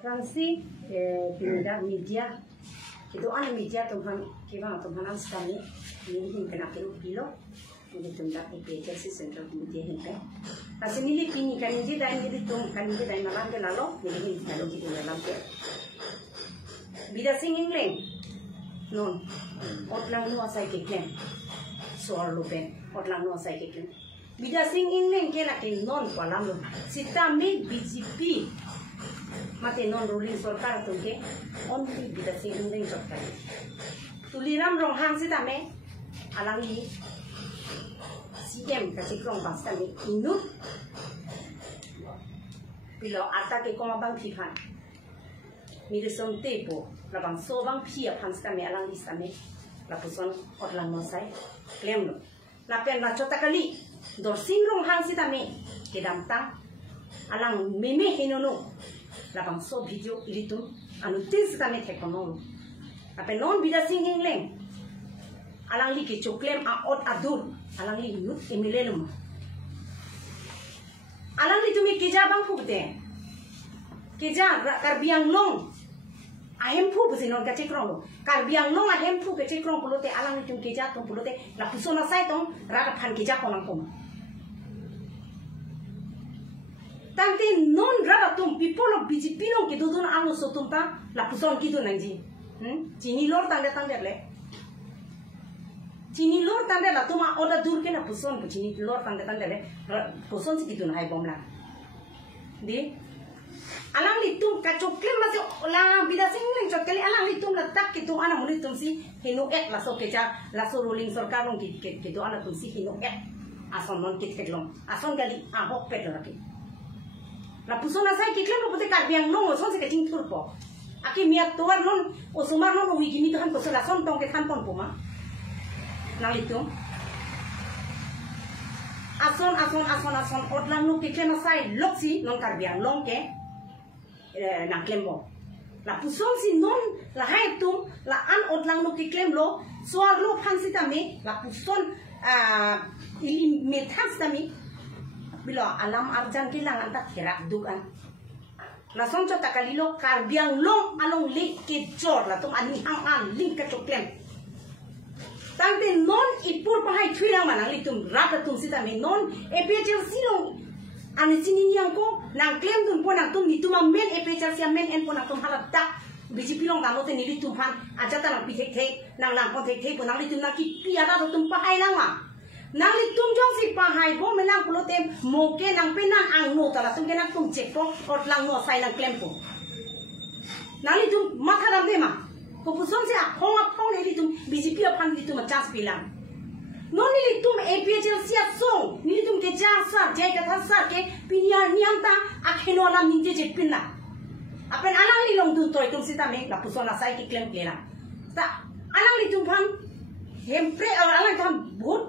Fransi pindah media itu an media tuhan kibang tuhan an stani ini kena kilo ini tuhan IPHC Central Media hingga asal ini pini kan ini dah ini tuh kan ini dah malam ke lalu ini kan ini malam ke bida sing England non otlang nu asai keklen soal lupen otlang nu asai keklen bida sing England ke laki non palam lu sita me BJP mate non ruling sarkar tungke only bida sing England sarkar tuliram rong hang sita me alangi CM kasi krong basta me inut bilo ata ke koma bang tipan Mirison tepo, labang sobang pia pansta me alang lista me, la puson orlang nosai, klemno. La pen la chota kali, dor singrong hang sita me, kedam tang, alang meme hinono, labang so video ilitum, anu tin sita me tekonom. La pen non bida singing leng, alang li ke choklem a ot adur, alang li nut emilelum. Alang li tumi keja bang pubte, keja karbiang long. Ahem pu busi non kace krong karbiang non ahem pu kace krong pulote alang tum keja tum pulote la pusona sai tong raga phan keja konang kom tante non raga tum people of BJP non ke dudun anu sotum ta la puson kidu nanji chini lor tande le chini lor tande la tuma oda dur ke la puson chini lor tande le puson si kidu na hai bomla di alang litum kacoklim masih la bida singling cokli alang litum letak gitu anak murid tum si hinu ek laso keja laso ruling sarkar long gitu anak tum si hinu ek ason non kit ketlong ason gali ahok pet lagi la pusona sai kiklem lo pute karbiang no son se kecing turpo aki miat tuar non osumar non wi gini tuhan koso la son tong ke kan pon puma na litum ason otlang no kiklem sai loksi non karbiang long ke nang klembo la puson si non la hai tum la an otlang no kiklem lo soar lo phansi tami la puson ili methas tami bilo alam arjan kilang anta therak dukan la son chota kalilo karbiang long along li ke chor la tum ani hang an link ka choklem tante non ipur pahai thuirang manang li tum rata tum sitami non epechel silong ani sini yang ko nang klaim tun po nang tum ni tuma men epechal sia men en po nang tum halap tak BJP long damo te nili tum han aja ta nang pitek te nang lang kon tek te po nang li tum na ki piara to tum pahai lang ma nang li tum jong si pahai bo me nang pulo te moke nang pe nang ang no ta la tum ke nang tum cek po ot lang no sai nang klaim po nang li tum matha dam de ma ko puson se a phong li tum BJP a phan li tum a chas pilang non ni tum APHL siap song ni tum ke jasa jai ka thasa ke pinya nianta akheno la minje je pinna apen alang li long tu toy tum sita me la pusona sai ki claim plena ta alang li tum phan hempre alang tham bhut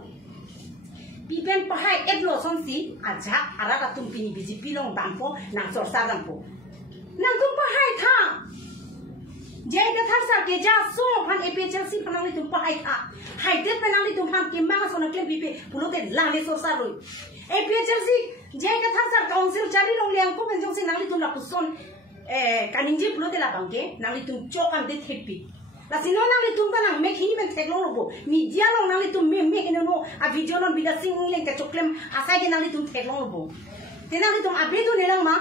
pipen pahai eblo son si aja ara ka tum pini BJP long dampo nang sor sa dampo nang tum pahai tha jai ka thasa ke ja so phan APHL si phan li tum pahai tha hai det penang li tum phan ke ma so na claim pipe pulote la le so sa roi APHL si jai ka thasa council chari long liang ko ben jong si nang li tum la puson kaninji pulote la bangke nang li tum chokam de thepi la sino nang li tum ta nang mek hini ben theklong lo media long nang li tum me no a video non bida sing leng ka choklem asai ke nang li tum theklong lo te nang li tum update do nelang ma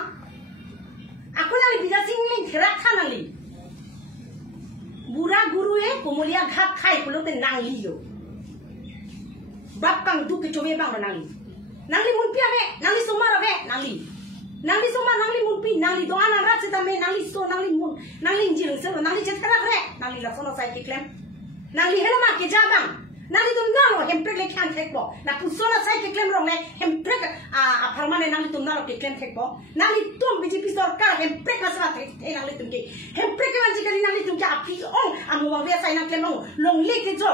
aku nang li bida sing leng therak kha nang li Bura guru komulia ghak khai pulote nang liyo bap kang du ke chobe bang nang li mun pia he nang li somar he nang li somar nang li mun pi nang li do ana rat ta me nang li so nang li mun nang li jing se nang li jet kara re nang li la sono sai ki klem nang li helama ke jabang nang li tum nalo hemprek le khan thek bo na pusona sai ke klem rong le hemprek a permane nang li tum nalo ke klem thek bo nang li tum BJP sarkar hemprek na sa thek nang li tum ke hemprek man ji kali nang li tum ke api ong amu wa ve sai nang klem ong long le ke jo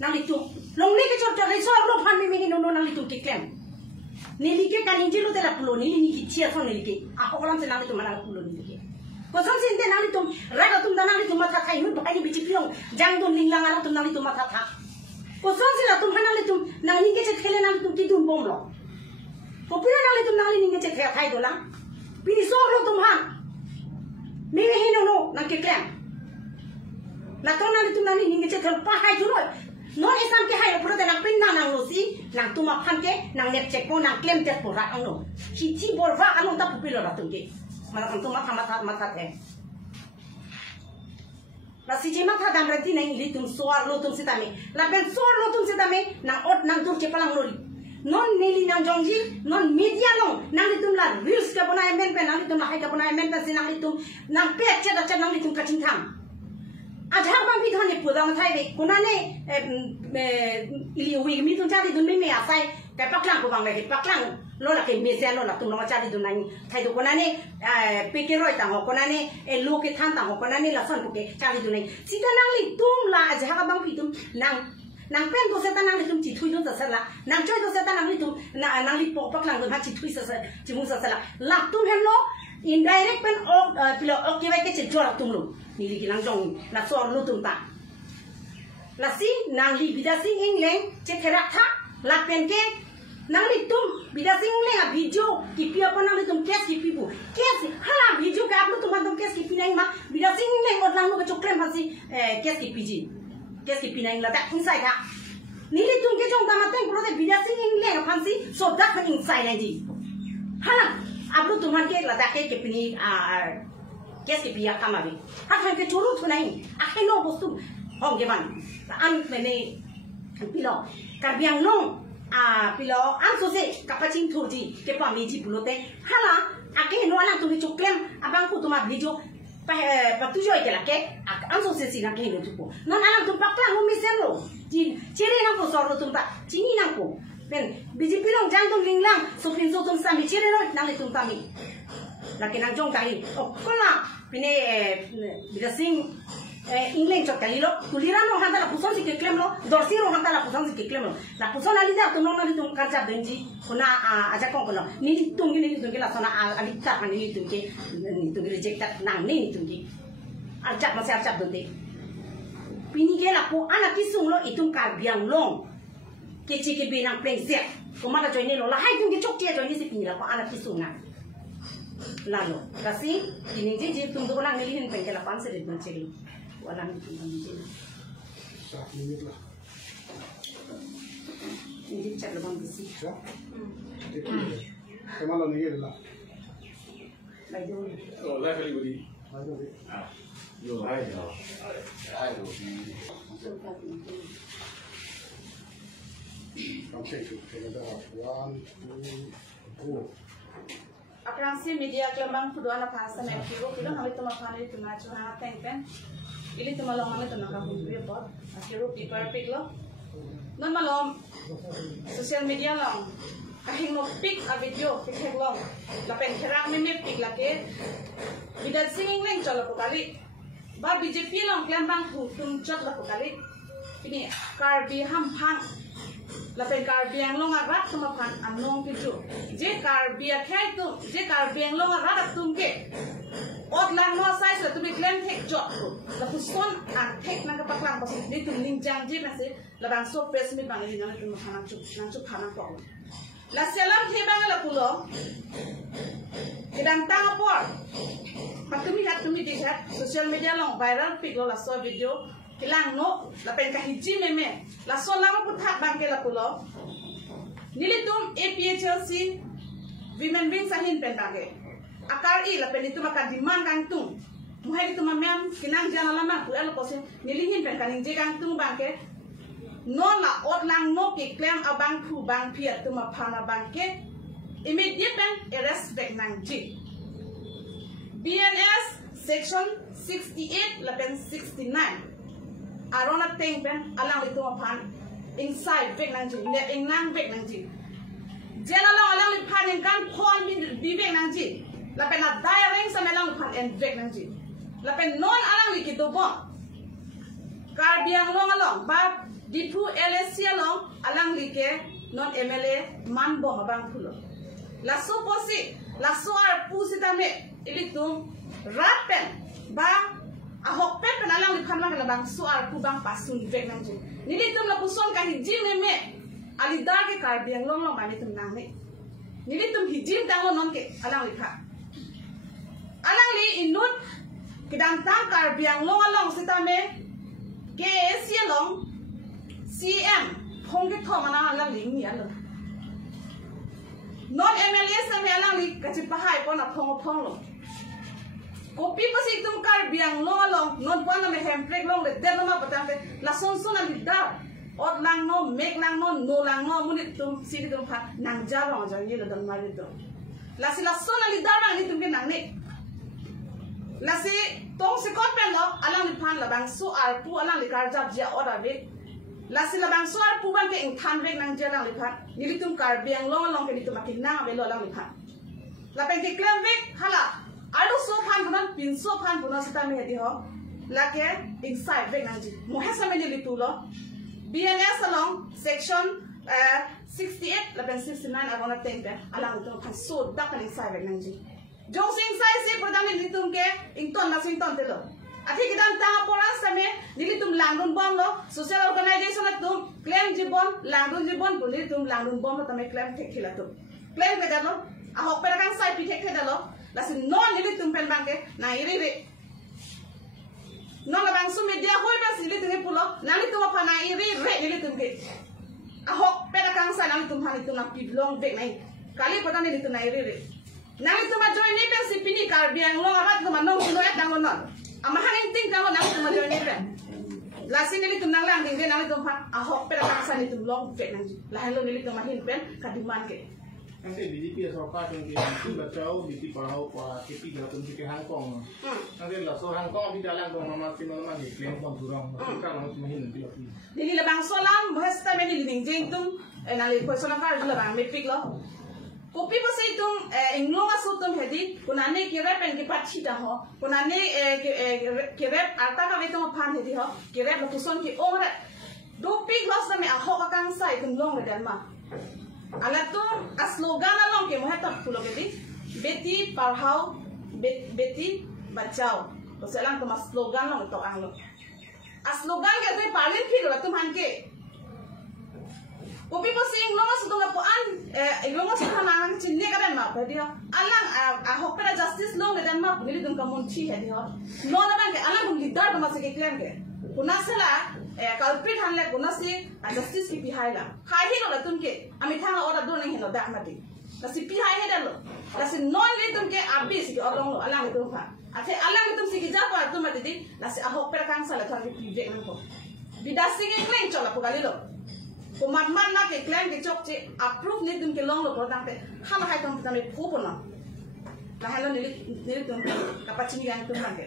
nang li tum long le ke jo to le so lo phan me me no nang li tum ke klem ni li ke kan injilo de la pulo ni ki chia son ni ke a ko lam se nang li tum nang pulo ni ke ko som sin de nang li tum raga tum nang li tum ma tha khai nu ba ni BJP ong jang dun ling lang ala tum nang li tum ma tha tha Poson sila tum hanang litum nang ninge cek khele nang tum kidum bom lo. Popula nang litum nang ninge cek khai do lang. Pini so lo tum han. Me nang ke klem na to nang tu nang ni nge thel pa hai ju noi non isam ke hai pro te nang pin nang lo si nang tu ma phan ke nang net check po nang klem te po ra ang no chi chi bor va anu ta pupilo ra tu ke mala kan tu ma tha te la si chi ma tha dam ra ti nang li tum soar lo tum si ta me la ben soar lo tum si ta me nang ot nang tu ke palang lori non neli nang jongji non media long nang li tum la reels ka bona men pen nang li tum la hai ka bona men pen nang li tum nang pe che da che nang li tum ka ching thang adhar bang pi thone pu dang thai de kuna ne ili wi mi tum cha li tum me a sai ka paklang ko bang le paklang lo la ke me se lo la tum lo cha li tum nang thai do kuna ne pe ke roi tang ho kuna ne lo ke than tang ho kuna ne la son ko ke cha li tum nang si ta nang li tum la adhar bang pi tum nang pen do se ta nang li tum chi thui do sa la nang choi do se ta nang li tum nang li po paklang do ha chi thui sa chi mu sa la la tum hem lo indirect pen pilo ke vai ke che jor tum lo ni li kilang jong la sor lo tum ta la si nang li bida sing ingleng che khera tha la pen ke nang li tum bida sing ingleng a video ki pia pa nang li tum kes ki pipu kes hala video ka aplo tum tum kes ki pinang ma bida sing ingleng ot lang lo ka choklem ha si kes ki piji kes ki pinang la ta inside tha ni li tum ke jong ta ma teng pro de bida sing ingleng phan si so that phan inside nai ji hala aplo tum ke la ta ke pini kes ki pia kama bi ha khan ke churu thu nai a he no bostu hong ke ban an mene pilo karbiang long pilo an so se kapaching thurji ke pa mi ji bulote hala ake no ala tu choklem abang ku tuma video pa tu joy ke la ke an so se si na ke no tu ko non ala tu pakla ho mi sen lo ji chere na ko sor lo tum ta chini na ko pen biji pilong jang tum linglang so pin so tum sa mi chere no na le tum ta mi la ke nang jong kai o kola pine bida sing England chok kali lo kuliran lo hanta la puson si ke klem lo dorsi lo hanta la puson si ke klem lo la puson ali da to no na tum karja benji kuna aja kon kono ni tum ke la sona ali ta ni tum ke reject nang ni tum ke arja ma se arja donte pini ke la po ana kisung lo itum kar biang long ke chi ke be nang pleng se ko ma la join ni lo la hai tum ke chok che join ni si pini la ko ana kisung na lalu kasi ini je tum do nang ni hin pen ke la pan se de don che wala ni tum ni je sa minit la ini chat lo bang bisi sa kama lo ni la lai do oh lai kali budi yo lai do come check it together 1 2 4 Akansi media kelembang kedua anak bahasa mekiru kita ngambil teman kali itu macam mana tengpen ini teman lo ngambil teman kamu dua bot akiru paper pick lo non malom sosial media lo kahing lo pick a video pick lo lapen kerang meme pick lagi bidat singing leng colo kali ba BJP lo kelembang tum cot lo kali ini karbi hampang lapen karbiang lo ngarat sama kan anong picu je karbia khai tu je karbiang lo ngarat tum ke ot lang no size la tu bi klem tek jot ko la puson an tek na ka paklang pasin ni tum ning jang je na se la bang so pes mi bang ni na tu khana chu khana ko la selam the bang la pulo kedang tang por patumi di hat social media long viral pic lo la so video kilang no la pen ka hiji meme la so lama puthat bangke la pulo nilitum APHLC women wing sahin pen tage akar i la pen itu maka demand kang tung muhai itu mamam kinang jana lama ku el kosin nilihin pen kaning je kang tung bangke no la ot lang no ki klem abang khu bang phiat tu ma phana bangke immediate pen arrest back nang ji BNS section 68 la pen 69 arona teng pen alang itu apaan inside vek nanti net inang vek nanti jana alang lipan yang kan phone bi vek nanti lapen la dialing sama alang lipan en vek nanti lapen non alang likito bo karbiang long along ba dipu LSC along alang like non MLA man bo mabang pulo la suposi la soar pusitame ilitum rapen ba ahok pep penalang lipan lang labang soar kubang pasun vek nanti nili tum la puson ka hijim me alidar ke karbiang long long bani tum nang me nili tum hijim tang non ke alang likha alang li inut Kidang tang kar biang long along sitame ke sia long CM phong ke tho mana lang ling ni alo non MLA same alang li ka chi pahai pon a phong lo kopi pasi tum kar biang long along non pon na me hemprek long le den ma patang te la son son ali dar ot lang no mek lang no lang no munit tum si tum pha nang ja long ja ni le dang ma ni to la si la son ali dar ma ni tum ke nang ni la si tong si kot pen lo alang li phan la bang su ar pu alang li kar jab ja order be la si la bang su ar pu bang ke ing than rek nang ja lang li phan ni li tum kar biang long long ke ni tum akin na be lo lang li phan la pen ke klem vek hala alu so phan bunan pin so phan bunan sita me hedi ho la ke inside vek nang ji mo ha sa me ni li tu lo BNS along section 68 la pen 69 agona tengpe alang li tum phan so dak kan inside vek nang ji jong sing sai si pradam ni tum ke ington na sing ton te lo athi kidan ta poran same ni tum langdun bom lo social organization tum claim jibon langdun jibon puni tum langdun bom lo tame claim thek khila tum claim ke dalo a hok pe kan sai pi thek ke dalo la sin non ni tum pen bangke na iri re non la bang su media hoi ba si tum pulo na ni tum pa na iri re ni tum ke a hok pe kan sai na tum ha ni tum na pi long bek nai kali pata ni tum na iri re nang itu majoy ni pen si pini kar biang lo arat ko manong lo et dangon non ama haning ting dangon nang itu majoy ni pen la sin ni tum nang lang ding de nang itu pha a hok pe ka sa ni tum long fe nang ji la hello ni tum mahin pen ka diman ke ang BJP sarkar tung ke ti bachao biti parhao pa kepi gatun ke Hong Kong ang de la so Hong Kong bi dalang dong mama ti mama ni claim kon durang ka lang mahin ti lo ni la bang solam bhasta me ni ding jing tum na le ko solam kar la bang metric lo kopi pa say tum inglong aso tum hedi kunane kirep en ki pachi da ho kunane kirep arta ka vetum phan hedi ho kirep la kuson ki ore do pig loss na me a ho ka kang sai tum long le ma ala tum a slogan along ke mohata pulo ke di beti parhao beti bachao to selang tum slogan long to ang lo a slogan ke te palin phil la tum han ke kopi pasi inglong aso tum po an inglong aso hanang chinne ka den ma pedi ho alang a hok pe justice long le den ma puli tum ka mon thi hedi ho no na ban ke alang tum leader ma se ke claim ke kuna sela culprit han le kuna si justice ki pihai la khai hi lo tum ke ami thanga order do nang helo da ma ti la si pihai he lo la si non le tum ke abi si orong lo alang tum pha ate alang tum si ki ja pa tum ma ti la si a hok pe kan sala thang ki ve nang ko bidasi ke claim chola ko gali lo kumat mana ke claim ke chok che approve ni tum ke long lo product te khala hai tum tame phu pona la hello ni tum ka pachini yang tum han ke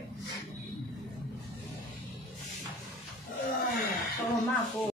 oh ma ko